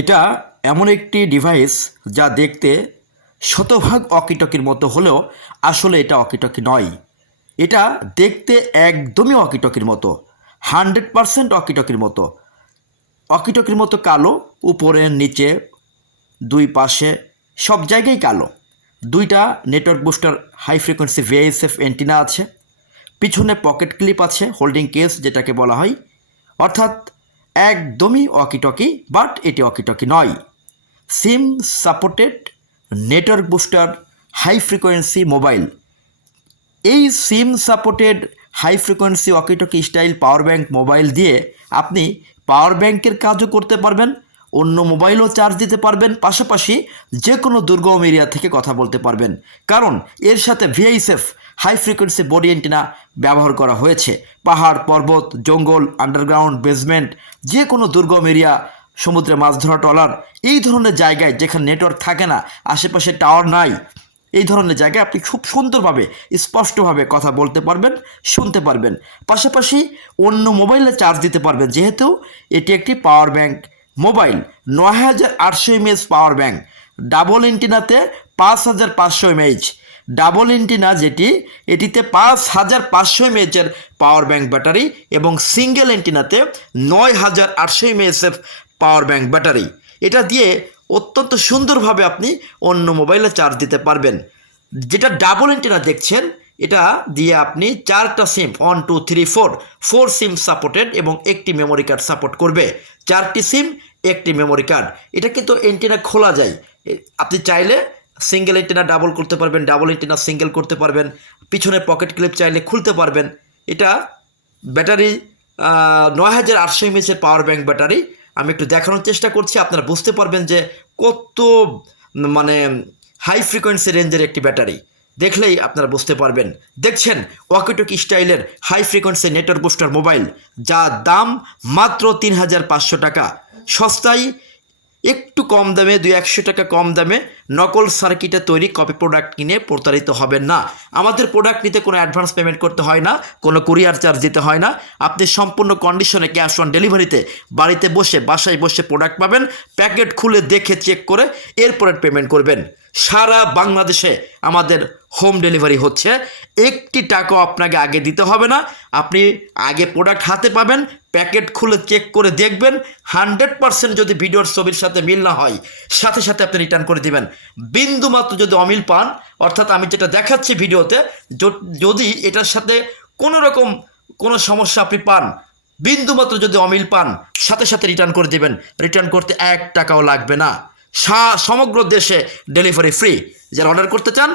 এটা এমন একটি ডিভাইস যা দেখতে শতভাগ অকিটকির মতো হলেও আসলে এটা অকিটকি নয়। এটা দেখতে একদমই অকিটকির মতো, 100% অকিটকির মতো। অকিটকির মতো কালো, উপরে নিচে দুই পাশে সব জায়গায় কালো। দুইটা network booster high frequency VHF antenna আছে, পিছনে পকেট ক্লিপ আছে, হোল্ডিং কেস যেটাকে বলা হয়। অর্থাৎ একদমই অকিটকি, বাট এটি অকিটকি নয়। SIM supported network booster high frequency mobile. এই SIM supported high frequency walkie talkie style power bank mobile দিয়ে আপনি পাওয়ার ব্যাংকের কাজও করতে পারবেন, অন্য মোবাইলও চার্জ দিতে পারবেন, পাশাপাশি যে কোনো দুর্গম এরিয়া থেকে কথা বলতে পারবেন। কারণ এর সাথে VHF high frequency body antenna ব্যবহার করা হয়েছে। পাহাড়, পর্বত, জঙ্গল, আন্ডারগ্রাউন্ড, বেসমেন্ট, যে কোনো দুর্গম এরিয়া, সমুদ্রে মাছ ধরা ট্রলার, এই ধরনের জায়গায় যেখানে নেটওয়ার্ক থাকে না, আশেপাশে টাওয়ার নাই, এই ধরনের জায়গায় আপনি খুব সুন্দরভাবে স্পষ্টভাবে কথা বলতে পারবেন, শুনতে পারবেন। পাশাপাশি অন্য মোবাইলে চার্জ দিতে পারবেন, যেহেতু এটি একটি পাওয়ার ব্যাংক মোবাইল। ৯,৮০০ এমএএইচ পাওয়ার ব্যাংক, ডাবল এন্টিনাতে ৫,৫০০ এমএএইচ। ডাবল এন্টিনা যেটি, এটিতে ৫,৫০০ এমএএইচের পাওয়ার ব্যাংক ব্যাটারি, এবং সিঙ্গেল এন্টিনাতে ৯,৮০০ এমএএইচের পাওয়ার ব্যাংক ব্যাটারি। এটা দিয়ে অত্যন্ত সুন্দরভাবে আপনি অন্য মোবাইলে চার্জ দিতে পারবেন। যেটা ডাবল এন্টেনা দেখছেন, এটা দিয়ে আপনি 4টা সিম, 1 2 3 4 সিম সাপোর্টেড, এবং একটি মেমোরি কার্ড সাপোর্ট করবে। 4টি সিম, একটি মেমোরি কার্ড। এটা কিন্তু এন্টেনা খোলা যায়, আপনি চাইলে সিঙ্গেল এন্টেনা ডাবল করতে পারবেন, ডাবল এন্টেনা সিঙ্গেল করতে পারবেন, পিছনে পকেট ক্লিপ চাইলে খুলতে পারবেন। এটা ব্যাটারি ৯,৮০০ এমএএইচের পাওয়ার ব্যাংক ব্যাটারি। আমি একটু দেখানোর চেষ্টা করছি, আপনারা বুঝতে পারবেন যে কত হাই ফ্রিকোয়েন্সি রেঞ্জের একটি ব্যাটারি। দেখলেই আপনারা বুঝতে পারবেন। দেখছেন ওয়াকিটকি স্টাইলের high frequency network booster mobile, যা দাম মাত্র ৩,৫০০ টাকা। সস্তায়, একটু কম দামে, ২০০ টাকা কম দামে নকল সার্কিটে তৈরি কপি প্রোডাক্ট কিনে প্রতারিত হবেন না। আমাদের প্রোডাক্ট নিতে কোনো অ্যাডভান্স পেমেন্ট করতে হয় না, কোনো কুরিয়ার চার্জ দিতে হয় না। আপনি সম্পূর্ণ কন্ডিশনে ক্যাশ অন ডেলিভারিতে বাড়িতে বসে, বাসায় বসে প্রোডাক্ট পাবেন। প্যাকেট খুলে দেখে চেক করে এরপরে পেমেন্ট করবেন। সারা বাংলাদেশে আমাদের হোম ডেলিভারি হচ্ছে। একটি টাকাও আপনাকে আগে দিতে হবে না। আপনি আগে প্রোডাক্ট হাতে পাবেন, প্যাকেট খুলে চেক করে দেখবেন। 100% যদি ভিডিওর ছবির সাথে মিল না হয়, সাথে সাথে আপনি রিটার্ন করে দিবেন। বিন্দুমাত্র যদি অমিল পান, অর্থাৎ আমি যেটা দেখাচ্ছি ভিডিওতে, যদি এটার সাথে কোনো রকম কোনো সমস্যা আপনি পান, বিন্দুমাত্র যদি অমিল পান, সাথে সাথে রিটার্ন করে দিবেন। রিটার্ন করতে 1 টাকাও লাগবে না। সমগ্র দেশে ডেলিভারি ফ্রি। যারা অর্ডার করতে চান